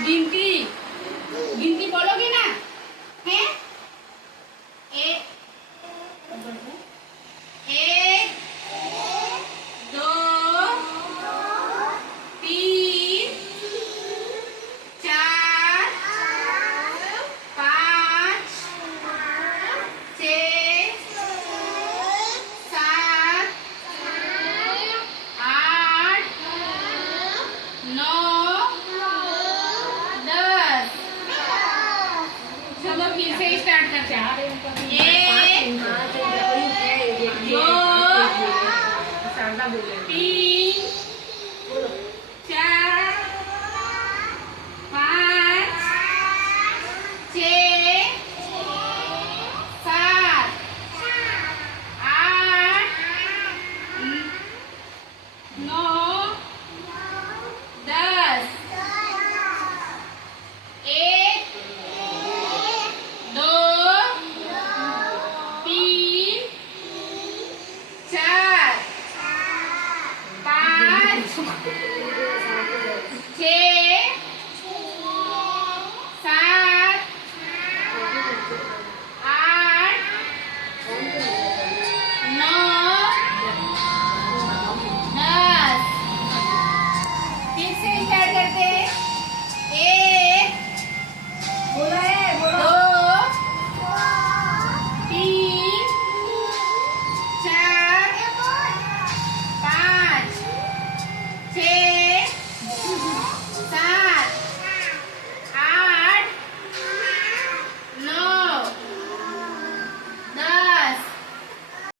गिनती गिनती बोलोगे ना है? एक एक दो तीन चार पाँच छः सात आठ नौ 10। चलो फिर से स्टार्ट करते हैं। एक दो तीन